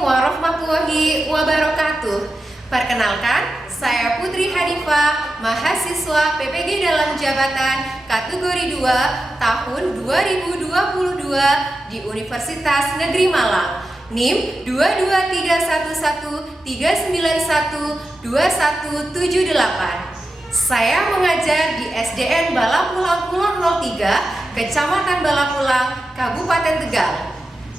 warahmatullahi wabarakatuh. Perkenalkan, saya Putri Hanifah, mahasiswa PPG dalam jabatan kategori 2 tahun 2022 di Universitas Negeri Malang. NIM 2231139121778. Saya mengajar di SDN Balapulang Kulon 03, Kecamatan Balapulang, Kabupaten Tegal.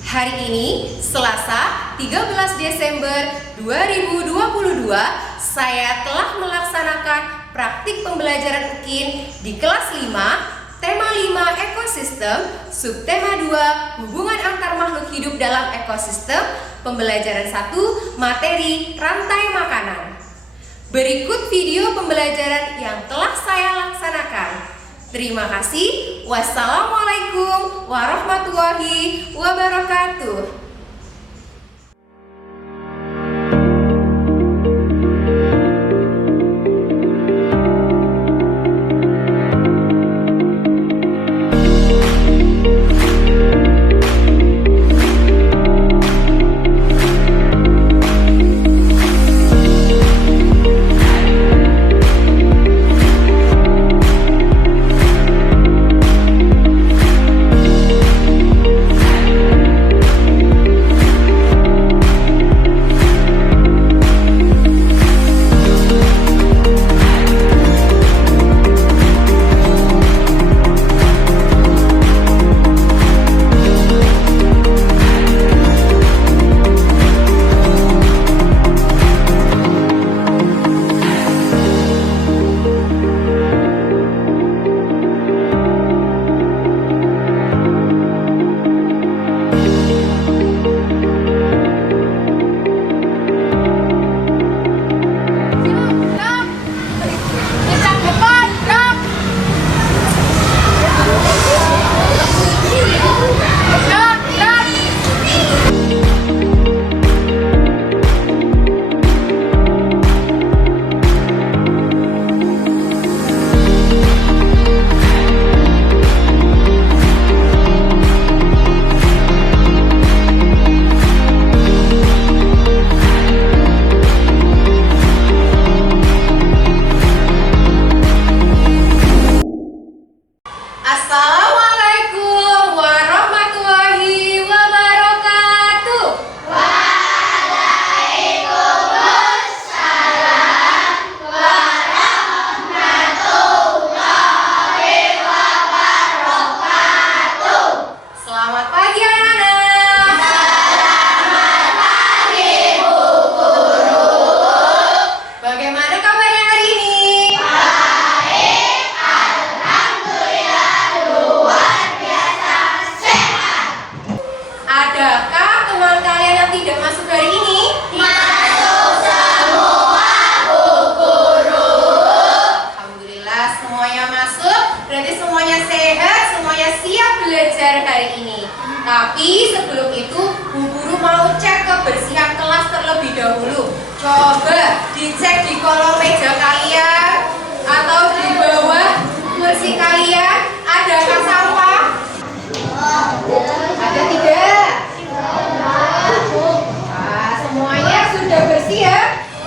Hari ini, Selasa 13 Desember 2022, saya telah melaksanakan praktik pembelajaran UKIN di kelas 5, tema 5 ekosistem, subtema 2 hubungan antar makhluk hidup dalam ekosistem, pembelajaran 1 materi rantai makanan. Berikut video pembelajaran yang telah saya laksanakan. Terima kasih. Wassalamualaikum warahmatullahi wabarakatuh. Assalamualaikum warahmatullahi wabarakatuh. Waalaikumsalam warahmatullahi wabarakatuh. Selamat pagi anak-anak. Selamat pagi Bu Guru. Bagaimana kabarnya hari ini? Baik, alhamdulillah luar biasa sehat. Adakah teman kalian yang tidak masuk hari ini? Masuk semua Bu Guru. Alhamdulillah semuanya masuk. Berarti semuanya sehat, semuanya siap belajar hari ini. Tapi sebelum itu, Bu Guru mau cek kebersihan kelas terlebih dahulu. Coba dicek di kolong meja kalian atau di bawah kursi kalian. Adakah sampah? Ada tidak? Nah, semuanya sudah bersih ya?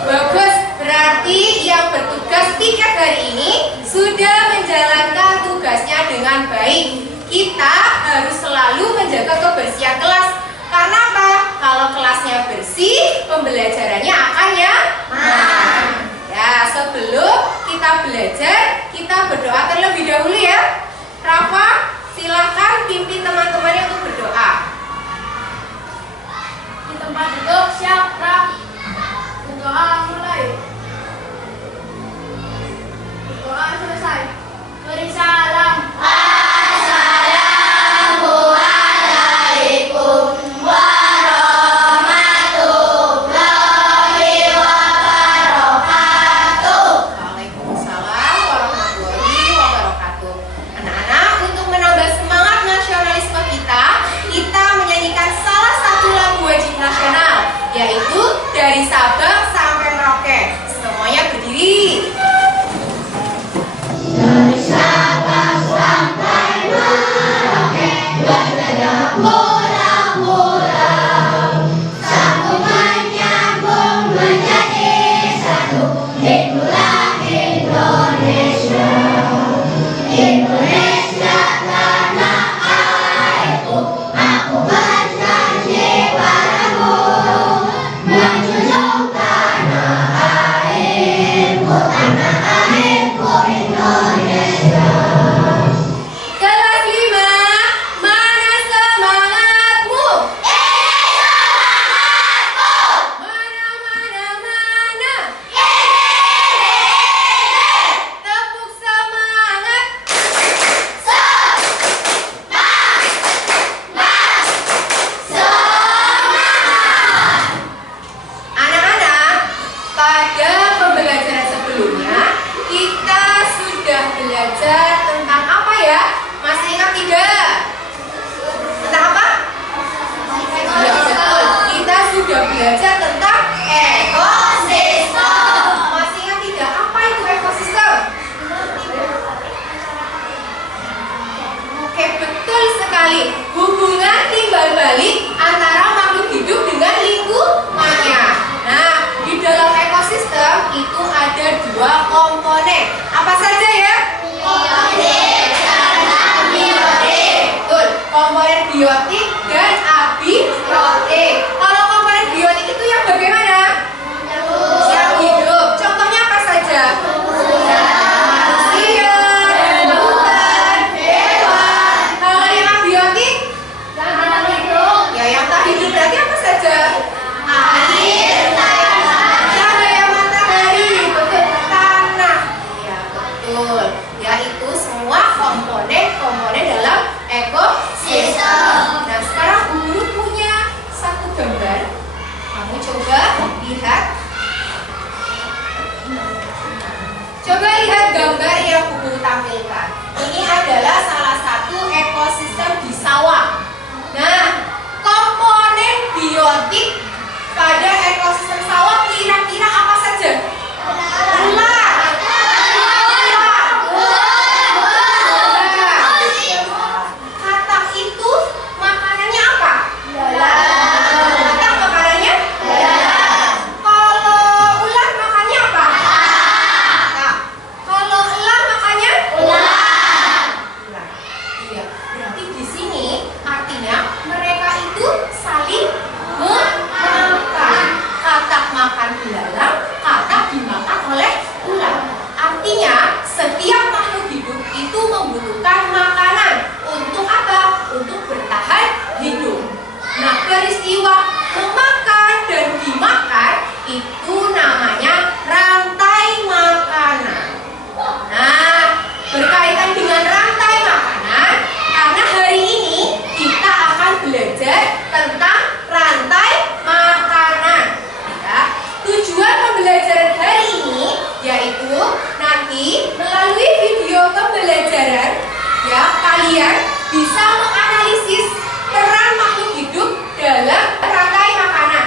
Bagus, berarti yang bertugas tiket hari ini sudah menjalankan tugasnya dengan baik. Kita harus selalu menjaga kebersihan kelas. Karena apa? Kalau kelasnya bersih, pembelajarannya akan nyaman. Ya, sebelum kita belajar, kita berdoa terlebih dahulu ya. Rafa, silakan pimpin teman-temannya untuk berdoa. Di tempat duduk siap, Raf. Berdoa mulai. Berdoa selesai. Beri salam. Assalamualaikum warahmatullahi wabarakatuh. Waalaikumsalam warahmatullahi wabarakatuh. Anak-anak, untuk menambah semangat nasionalisme kita menyanyikan salah satu lagu wajib nasional, yaitu Dari Sabang Sampai Merauke. Semuanya berdiri. Dari Sabang Coba lihat. Coba lihat gambar yang Bubu tampilkan. Ini adalah salah satu ekosistem di sawah. Nah, komponen biotik pada ekosistem sawah kira-kira apa saja? Ular. Katak itu makanannya apa? Katak makanannya? Kalau ular makannya apa? Nah, kalau elang makannya? Ular. Iya. Berarti di sini artinya mereka itu saling memakan. Katak makan belalang, katak dimakan oleh ular. Artinya setiap makhluk hidup itu membutuhkan makanan. Untuk apa? Untuk bertahan hidup. Nah, peristiwa memakan dan dimakan itu namanya rantai makanan. Nah, berkaitan dengan rantai makanan, karena hari ini kita akan belajar tentang rantai makanan. Ya, tujuan pembelajaran hari ini yaitu nanti melalui video pembelajaran, ya, kalian bisa menganalisis peran makhluk hidup dalam rantai makanan.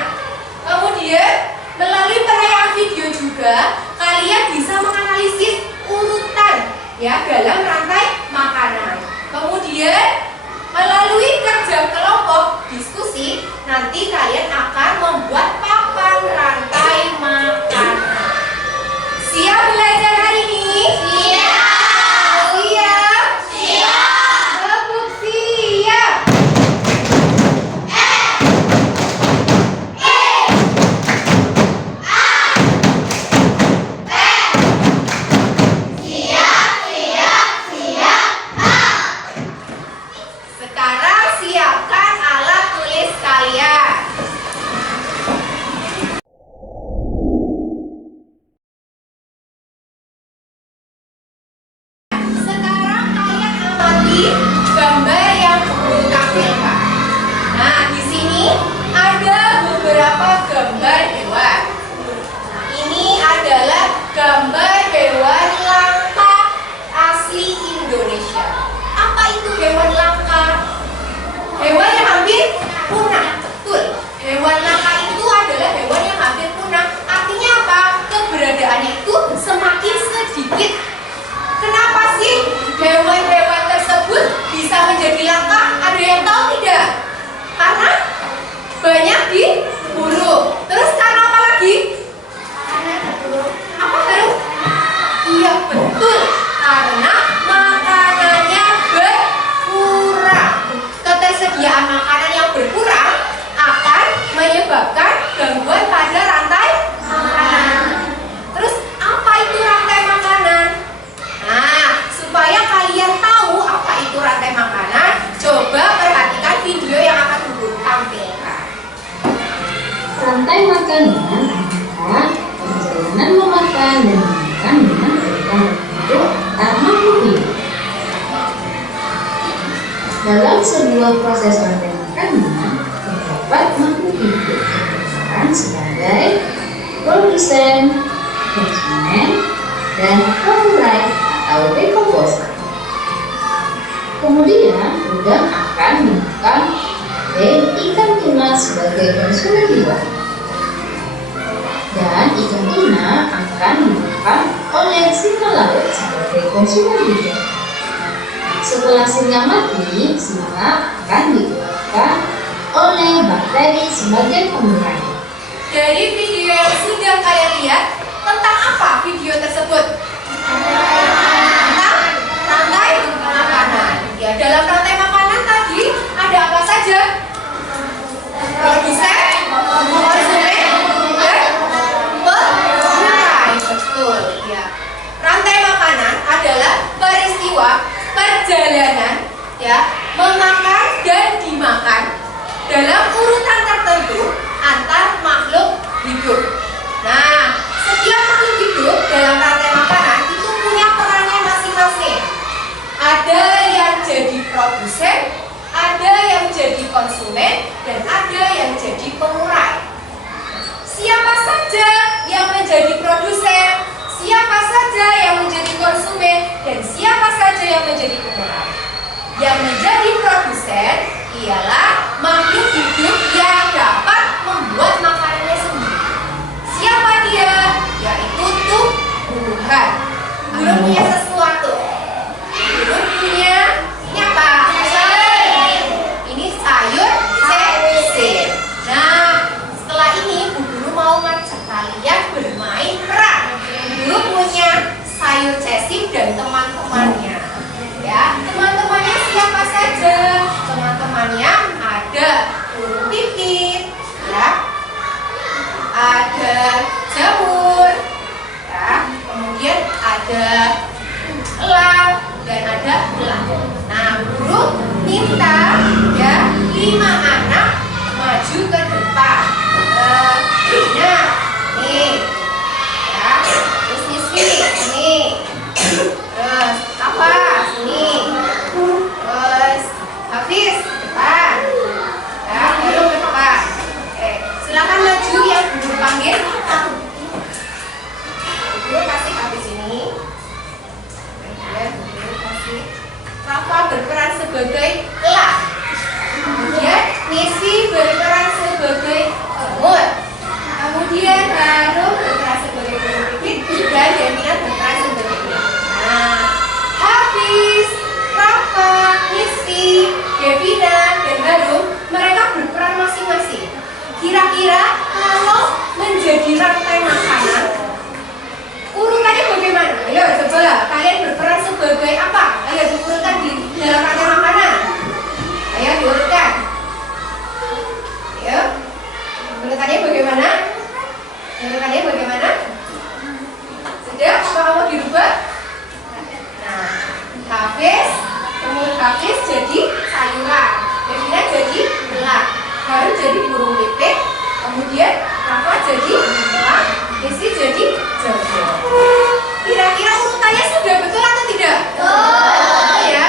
Kemudian melalui penayangan video juga kalian bisa menganalisis urutan, ya, dalam rantai makanan. Kemudian melalui kerja kelompok diskusi nanti kalian akan membuat papan rantai makanan. Siap belajar hari ini? Siap. Siap. Siap. Tepuk siap. Sekarang siapkan alat tulis kalian. Sekarang kalian amati gambar yang Bubu tampilkan. Nah, di sini ada beberapa gambar hewan. Ini adalah gambar hewan langka asli Indonesia. Apa itu hewan langka? Hewan yang hampir punah. Betul. Hewan langka itu adalah hewan yang hampir punah. Artinya apa? Keberadaannya itu semakin sedikit. Kenapa sih hewan-hewan tersebut bisa menjadi langka? Ada yang tahu tidak? Karena banyak diburu. Terus karena apa lagi? Apa baru? Iya, betul. Karena makanannya berkurang. Ketersediaan makanan yang berkurang akan menyebabkan gangguan pada rantai makanan. Terus apa itu rantai makanan? Nah, supaya kalian tahu apa itu rantai makanan, coba perhatikan video yang akan Bubu tampilkan. Rantai makanan adalah perjalanan memakan dan memakan dengan beragam bentuk antar makhluk hidup. Dalam sebuah proses rantai makanan, terdapat makhluk hidup berperan sebagai produsen, konsumen, dan pengurai atau dekomposer. Kemudian, udang akan memakan ikan tuna sebagai konsumen hewan. Dan ikan tuna akan dimakan oleh singa laut sebagai konsumen hidup. Setelah singa mati, singa akan dikeluarkan oleh bakteri sebagai pengurai. Dari video yang sudah kalian lihat, tentang apa video tersebut? Tentang rantai makanan. Ya, dalam rantai makanan tadi ada apa saja? Produsen, konsumen, dan pengurai. Betul, ya. Rantai makanan adalah peristiwa perjalanan, ya, memakan dan dimakan dalam urutan tertentu antar makhluk hidup. Nah, setiap makhluk hidup dalam rantai makanan itu punya perannya masing-masing. Ada yang jadi produsen, ada yang jadi konsumen, dan ada yang jadi dosen ialah makhluk hidup yang dapat membuat makanannya sendiri. Siapa dia? Yaitu tumbuhan. Burung punya sesuatu. Burung punya ini apa? Ini sayur cacing. Nah, setelah ini Bu Guru mau ngajak kalian bermain peran. Burung punya sayur cacing dan teman-temannya. Ya, teman-temannya siapa saja? Teman-temannya ada burung pipit, ya, ada jamur, ya, kemudian ada elang dan ada belang. Nah, burung minta ya 5 anak maju ke depan. Nah, nih, ya, terus ini, terus apa? Sini, terus Hafiz depan, ya, baru ke depan. Oke, silakan maju yang Guru panggil. Guru kasih Hafiz ini. Kemudian Guru kasih Rafa berperan sebagai elang. Kemudian Nisi berperan sebagai semut. Kemudian Harum berperan sebagai burung pipit dan Demina berperan sebagai elang. Nah, Hafiz, Rafa, Nisi, Devina, dan Harum mereka berperan masing-masing. Kira-kira kalau menjadi rantai makanan, urutannya bagaimana? Ayo coba kalian berperan sebagai apa? Ayo diurutkan di dalam rantai makanan. Ayo diurutkan. Ayo. Urutannya bagaimana? Urutannya bagaimana? Sudah? Apa mau dirubah? Nah, Hafiz, kemudian Hafiz jadi sayuran, Devina jadi belang, Harum jadi burung pipit, kemudian Rafa jadi elang, Nisi jadi jamur. Kira-kira urutannya sudah betul atau tidak? Betul ya.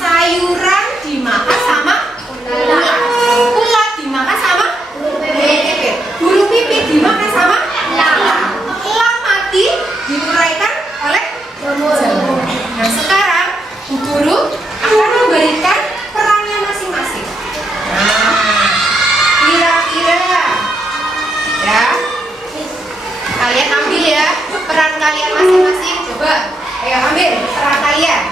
Sayuran dimakan sama ulat, ulat dimakan sama burung pipit, burung pipit dimakan sama elang, elang mati diuraikan oleh jamur. Nah, sekarang Bu Guru akan memberikan perannya masing-masing. Nah, kira-kira ya, kalian ambil ya peran kalian masing-masing. Coba, ayo ambil peran kalian.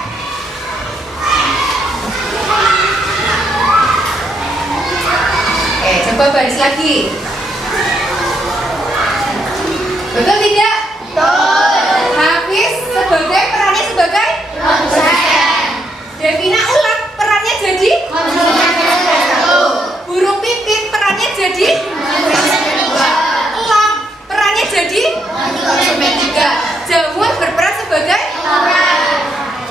Oke, coba baris lagi. Betul tidak? Betul. Hafiz sebagai perannya sebagai dosen. Devina ulat perannya jadi burung pipit perannya jadi elang perannya jadi tiga. Jamur berperan sebagai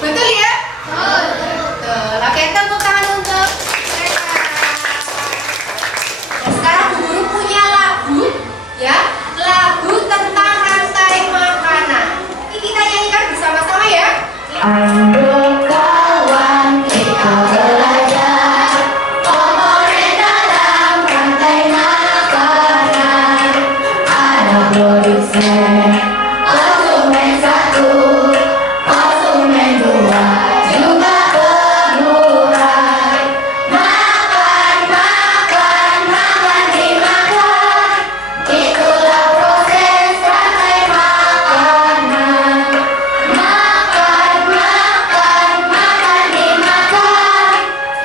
betul ya? Betul. Oke, tepuk tangan untuk mereka. Nah, sekarang Bu Guru punya lagu ya, lagu tentang rantai makanan. Ini kita nyanyikan bersama-sama ya. Ayo kawan kita belajar komponen dalam rantai makanan. Ada produsen, konsumen satu, konsumen dua, juga pengurai. Makan, makan, makan dimakan. Itulah proses rantai makanan. Makan, makan, makan dimakan.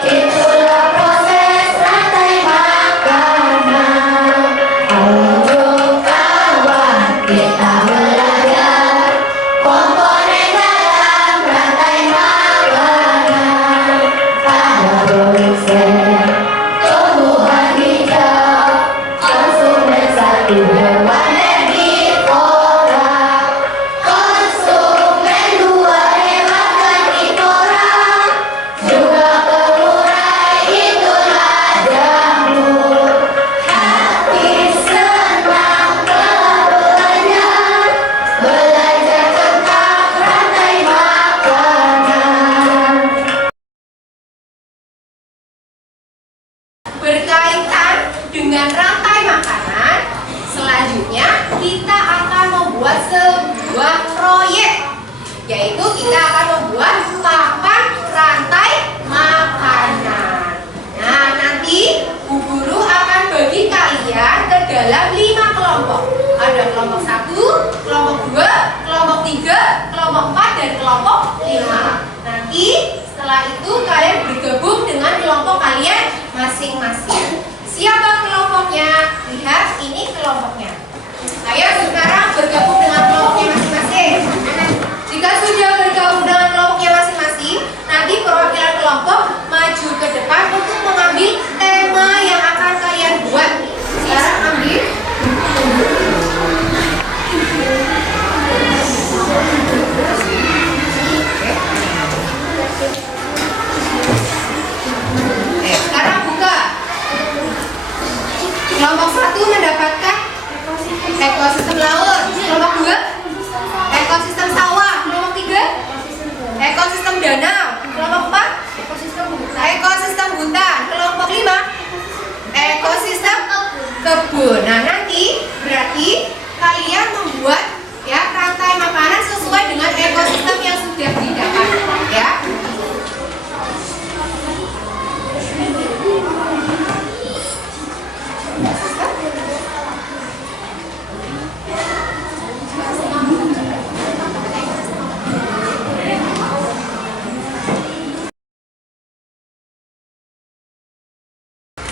Itulah proses rantai makanan. Ayo kawan kita belajar komponen dalam rantai makanan. Ada produsen, tumbuhan hijau, konsumen satu, hewan herbivora. Konsumen dua, hewan karnivora. Juga pengurai, itulah jamur. Hati senang belajar, belajar tentang rantai makanan. Berkaitan dengan rantai makanan, selanjutnya kita akan membuat sebuah proyek, yaitu kita akan membuat papan rantai makanan. dibagikan ke dalam 5 kelompok. Ada kelompok 1, kelompok 2, kelompok 3, kelompok 4, dan kelompok 5. Nanti setelah itu kalian bergabung dengan kelompok kalian masing-masing. Siapa kelompoknya? Lihat, ini kelompoknya. Ayo sekarang bergabung dengan kelompoknya masing-masing. Jika sudah bergabung dengan kelompoknya masing-masing, nanti perwakilan kelompok maju ke depan untuk mengambil tema yang akan kalian buat. Sekarang ambil. Sekarang buka. Kelompok 1 mendapatkan ekosistem laut. Kelompok 2 ekosistem sawah. Kelompok 3 ekosistem danau. Kelompok 4 ekosistem hutan. Kelompok 5 ekosistem kebun. Nah, nanti berarti kalian membuat ya rantai makanan sesuai dengan ekosistem yang sudah didapat ya.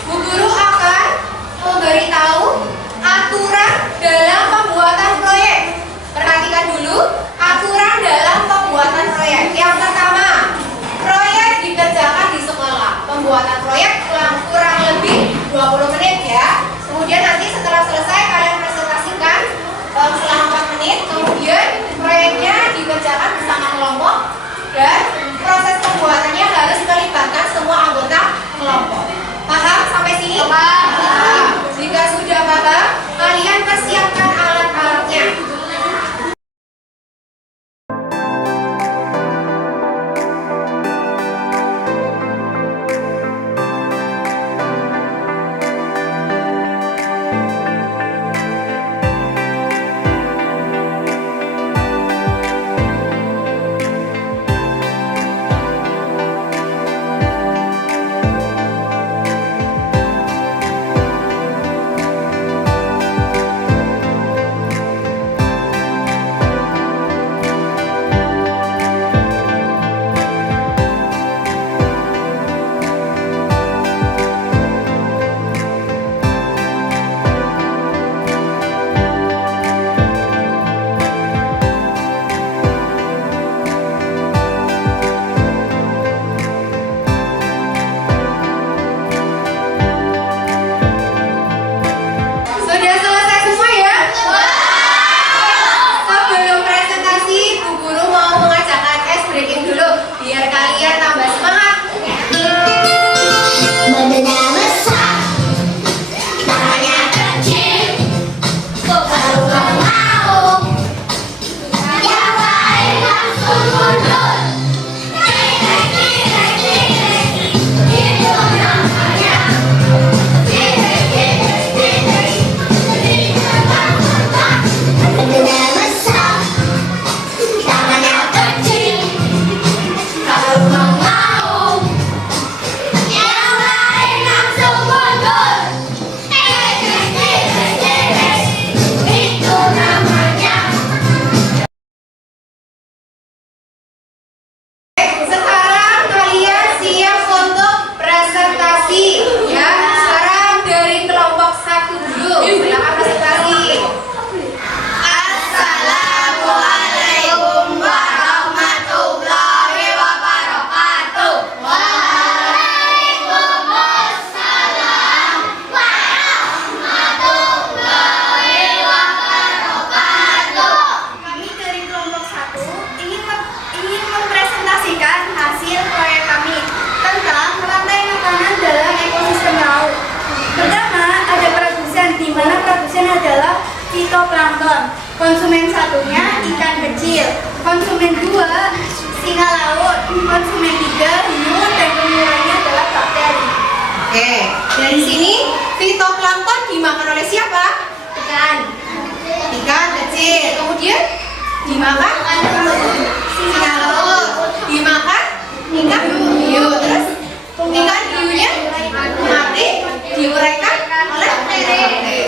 Bu Guru akan memberitahu aturan dalam pembuatan proyek. Perhatikan dulu aturan dalam pembuatan proyek. Yang pertama, proyek dikerjakan di sekolah. Pembuatan proyek kurang lebih 20 menit ya. Kemudian nanti setelah selesai kalian presentasikan selama 4 menit. Kemudian proyeknya dikerjakan bersama kelompok dan proses pembuatannya harus melibatkan semua anggota kelompok. Paham sampai sini? Paham. Jika sudah paham, kalian persiapkan alat-alatnya. Sudah selesai semua ya? Sebelum presentasi, Bu Guru mau mengajakkan ice breaking dulu biar kalian tambah semangat. Badannya besar, tangannya kecil, kalau kamu mau, yang lain langsung mundur. Itu namanya. Badannya besar, tangannya kecil, kalau kamu mau, yang lain langsung mundur. Itu namanya. Sekarang kalian siap untuk presentasi ya. Sekarang dari kelompok 1 dulu. Silakan presentasi. Assalamualaikum warahmatullahi wabarakatuh. Waalaikumsalam warahmatullahi wabarakatuh. Kami dari kelompok 1 ingin mempresentasikan hasil proyek kami tentang rantai makanan dalam ekosistem laut. Pertama, ada produsen, di mana produsen adalah fitoplankton. Konsumen satunya ikan kecil. Konsumen 2 singa laut. Konsumen 3 hiu, dan pengurangnya adalah bakteri. Oke, dari sini fitoplankton dimakan oleh siapa? Ikan. Ikan kecil. Kemudian dimakan singa laut. Dimakan ikan hiu. Terus ikan hiunya mati diuraikan oleh bakteri.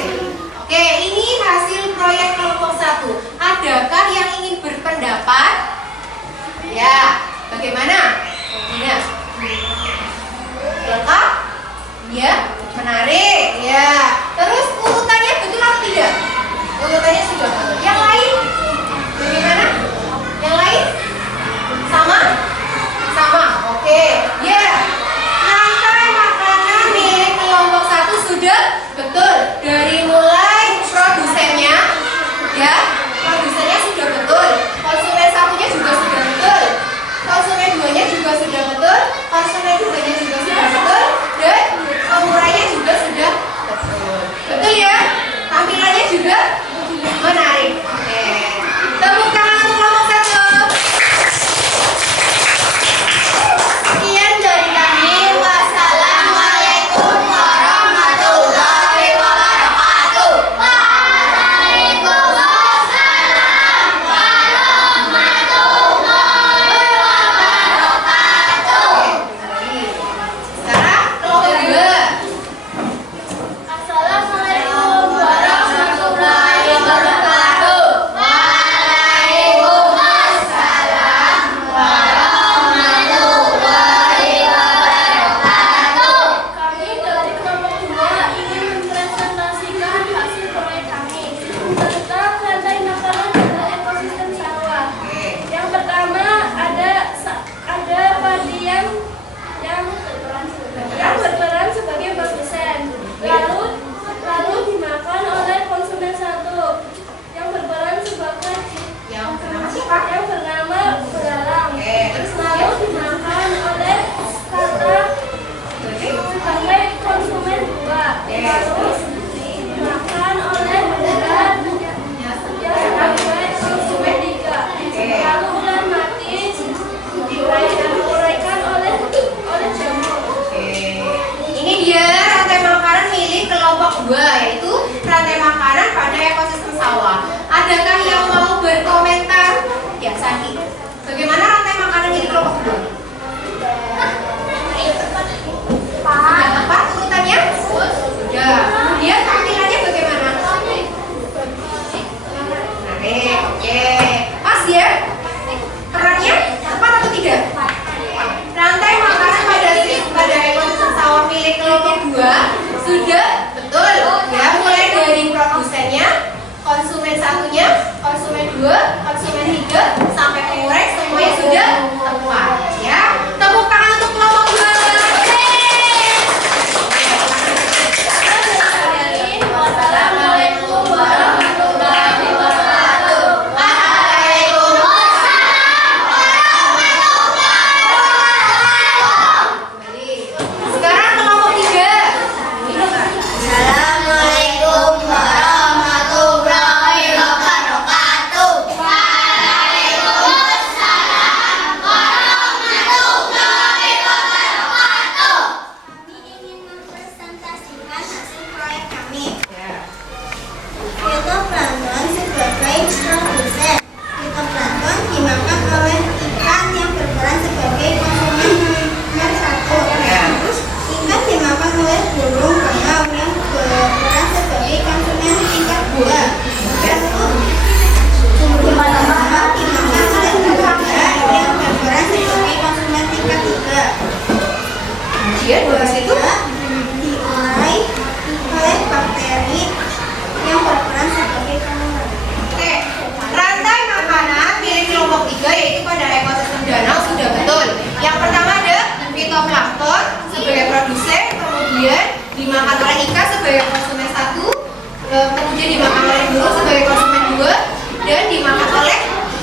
kemudian dimakan oleh burung sebagai konsumen 2, dan dimakan oleh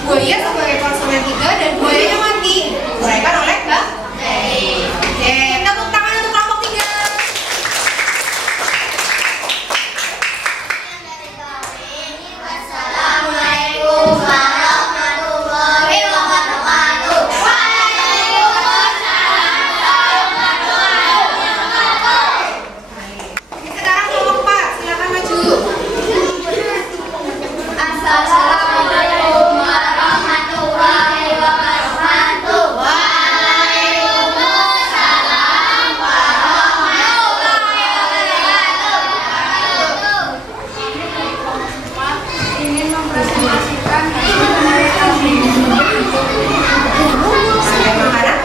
buaya sebagai konsumen 3, dan buayanya mati diuraikan oleh bakteri. Oke, tepuk tangan untuk kelompok 3. Assalamualaikum warahmatullahi wabarakatuh. Sekarang kelompok 4, silakan maju. Assalamualaikum warahmatullahi wabarakatuh. Waalaikumsalam warahmatullahi wabarakatuh. Ingin mempresentasikan hasil penelitian ini. Ada makanan?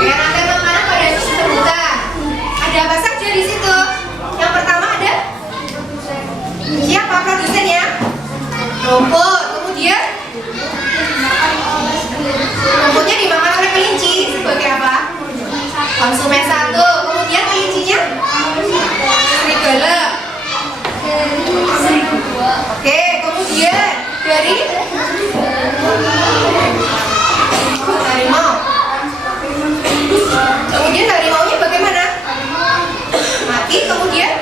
Ya, ada makanan pada sebutan. Ada apa saja di situ? Yang pertama ada siapa produsennya? Rumput. Kemudian rumputnya dimakan oleh kelinci sebagai apa? Konsumen 1. Kemudian kelincinya? Serigala. Oke, kemudian dari harimau. Kemudian harimaunya bagaimana? Mati, kemudian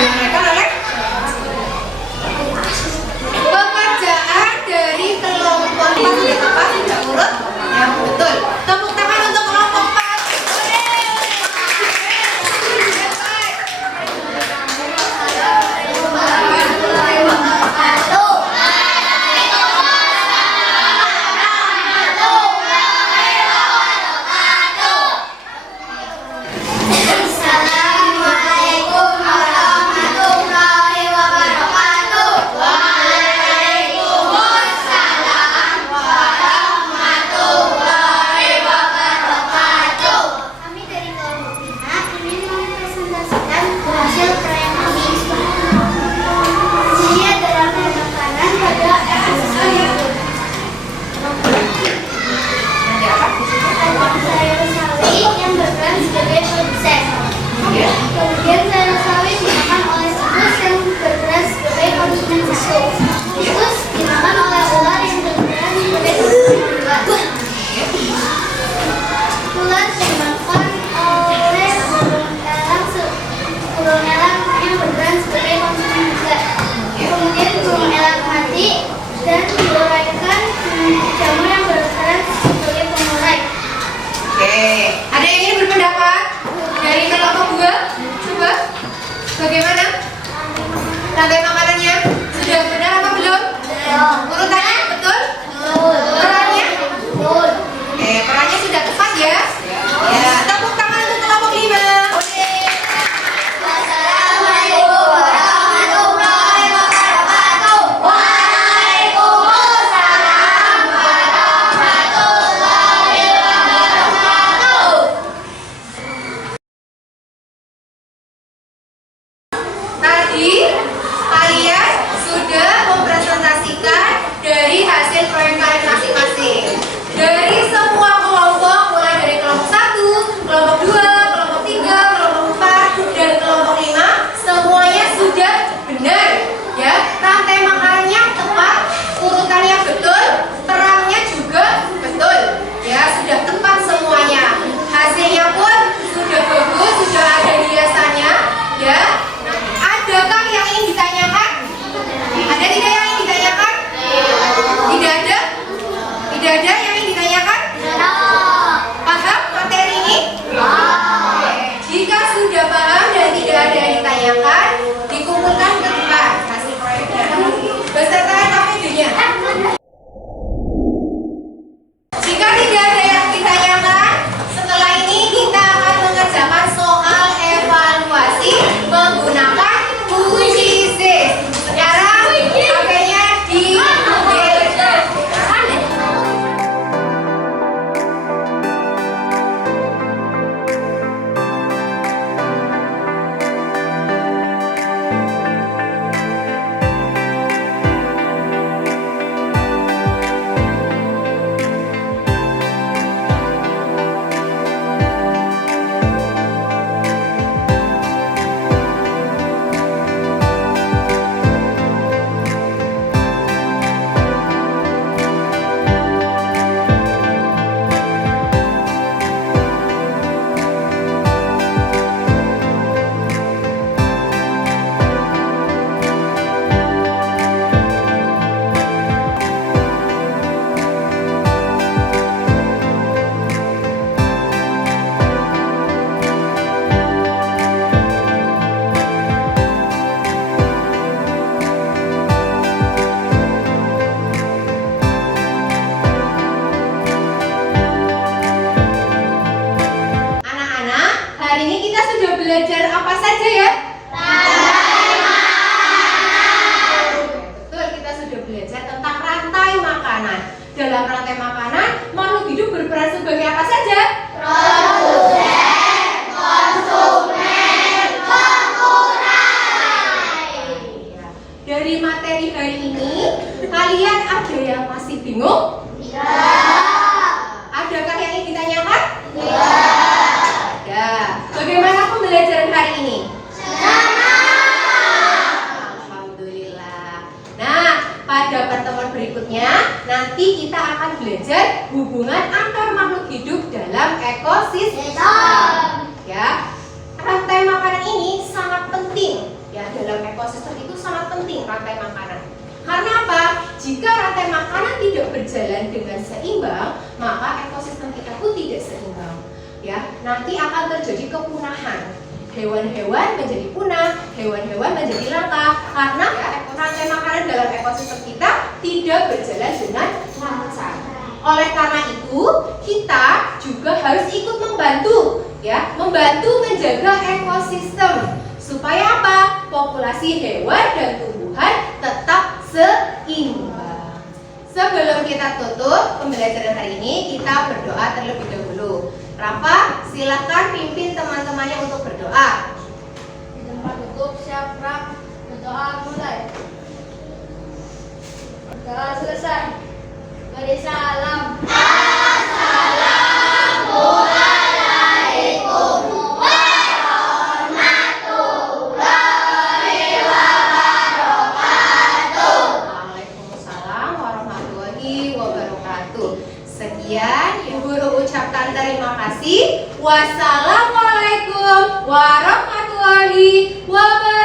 dimakan oleh pekerjaan dari kelompok 4 sudah tepat, tidak urut yang betul. Tepuk tangan untuk kelompok 4. Assalamualaikum warahmatullahi wabarakatuh. Waalaikumsalam warahmatullahi wabarakatuh. Kami dari kelompok 5 ingin mempresentasikan hasil karya kami. Ini adalah penekanan pada ekosistem. Sayur sawi yang berperan sebagai produsen. Kemudian sayur sawi dimakan oleh tikus yang berperan sebagai konsumen 1. Tikus dimakan oleh ular yang berperan sebagai konsumen 2. Ular dimakan oleh burung elang yang berperan sebagai konsumen 3. Kemudian burung elang mati dan diuraikan jamur yang berperan sebagai pengurai. Oke, ada yang ingin berpendapat dari kelompok 2? Coba, bagaimana? Rantai makanannya sudah benar apa belum? Urutannya betul? Perannya? Oke, perannya sudah tepat ya? Ya, tepuk tangan untuk kelompok 5. Assalamualaikum warahmatullahi wabarakatuh. Waalaikumsalam warahmatullahi wabarakatuh. Tadi aja ya. Betul, kita sudah belajar tentang rantai makanan. Dalam rantai makanan, makhluk hidup berperan sebagai apa saja? Dari materi hari ini, kalian ada yang masih bingung? Adakah yang ingin ditanyakan? Ada. Bagaimana pembelajaran hari ini? Alhamdulillah. Nah, pada pertemuan berikutnya, nanti kita akan belajar hubungan antar makhluk hidup dalam ekosistem. Ya, rantai makanan ini sangat penting. Ya, dalam ekosistem itu sangat penting rantai makanan. Karena apa? Jika rantai makanan tidak berjalan dengan seimbang, maka ekosistem kita pun tidak seimbang. Ya, nanti akan terjadi kepunahan. Hewan-hewan menjadi punah, hewan-hewan menjadi langka karena rantai makanan dalam ekosistem kita tidak berjalan dengan lancar. Oleh karena itu, kita juga harus ikut membantu, ya, membantu menjaga ekosistem. Supaya apa? Populasi hewan dan tumbuhan tetap seimbang. Sebelum kita tutup pembelajaran hari ini, kita berdoa terlebih dahulu. Rafa, silakan pimpin teman-temannya untuk berdoa. Di tempat duduk siap Ram, berdoa mulai. Berdoa selesai. Beri salam. Waalaikumsalam warahmatullahi wabarakatuh. Sekian, Ibu Guru ucapkan terima kasih. Wassalamualaikum warahmatullahi wabarakatuh.